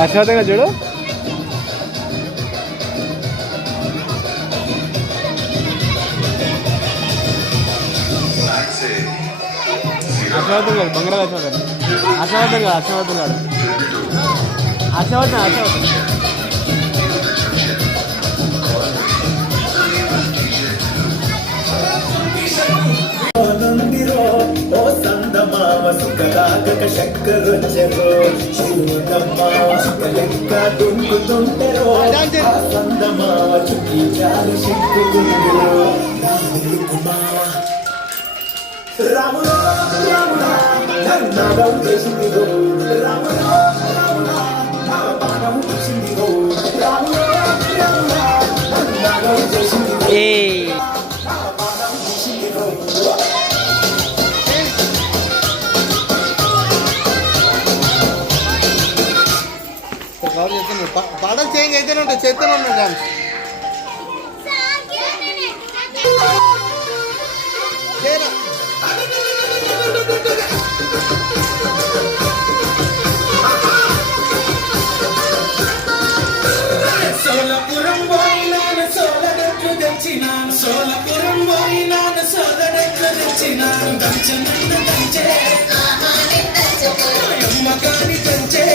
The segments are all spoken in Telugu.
ఆశీర్వాదంగా చూడు. ఆశీర్వాదం కాదు, బంగారు ఆశీర్వాదం. ఆశీర్వాదం కాదు, ఆశీర్వాదం కాదు, ఆశీర్వాదం ఆశీర్వాదం. చక్కరొచ్చరో శివదమ్మ లెక్క దుంకుతుంటరో సందమావ చుట్టి చాలు శక్తుకుందరో రాములో రాములా నన్నగం చేసిందిగో రాములో రాములా నా పానం చేసిందిగో రాములో రాములా నన్నగం చేసిందిగో నా పానం చేసిందిగో. పాటలు చేంజ్ అయితేనే ఉంటాయి, చేస్తూనే ఉన్నాడు డాన్స్. సోలపురం పోయినాను సోలడెట్లు తెచ్చినాను, సోలపురం పోయినాను సోలడెట్లు తెచ్చినాను. దంచనన్ను దంచే అమ్మ కాని దంచే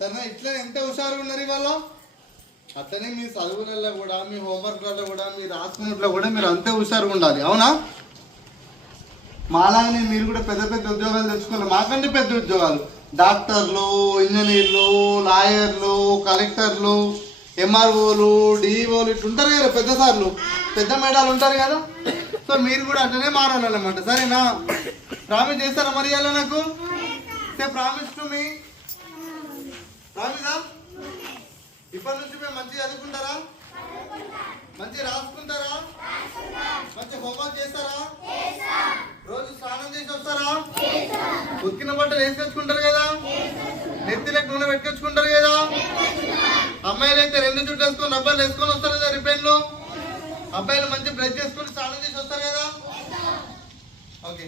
సరే ఇట్లా ఎంత హుషారుగా ఉన్నారు ఇవాళ. అట్లనే మీ చదువులలో కూడా మీ హోంవర్క్లలో కూడా మీరు రాసుకున్నట్లో కూడా మీరు అంతే హుషారుగా ఉండాలి. అవునా? మాలాగానే మీరు కూడా పెద్ద పెద్ద ఉద్యోగాలు తెచ్చుకోవాలి. మాకంటే పెద్ద ఉద్యోగాలు, డాక్టర్లు, ఇంజనీర్లు, లాయర్లు, కలెక్టర్లు, ఎంఆర్ఓలు, డిఈఓలు ఇట్లా ఉంటారు కదా, పెద్ద సార్లు, పెద్ద మేడాలు ఉంటారు కదా. సో మీరు కూడా అట్లనే మారాలన్నమాట. సరేనా? ప్రామిస్ చేస్తారా మరి ఇవాళ నాకు? Promise to me. ప్రామిసా? ఇప్పటి నుంచి మేము మంచిగా చదువుకుంటారా? మంచిగా రాసుకుంటారా? మంచి హోంవర్క్ చేస్తారా? రోజు ఉతికిన బట్టలు వేసుకొచ్చుకుంటారు కదా, నెత్తిలకు నూనె పెట్టుకొచ్చుకుంటారు కదా. అమ్మాయిలు అయితే 2 చుట్టూ వేసుకొని రబ్బర్లు వేసుకొని వస్తారు కదా రిపెన్లు. అబ్బాయిలు మంచి బ్రష్ చేసుకొని స్నానం చేసి వస్తారు కదా. ఓకే.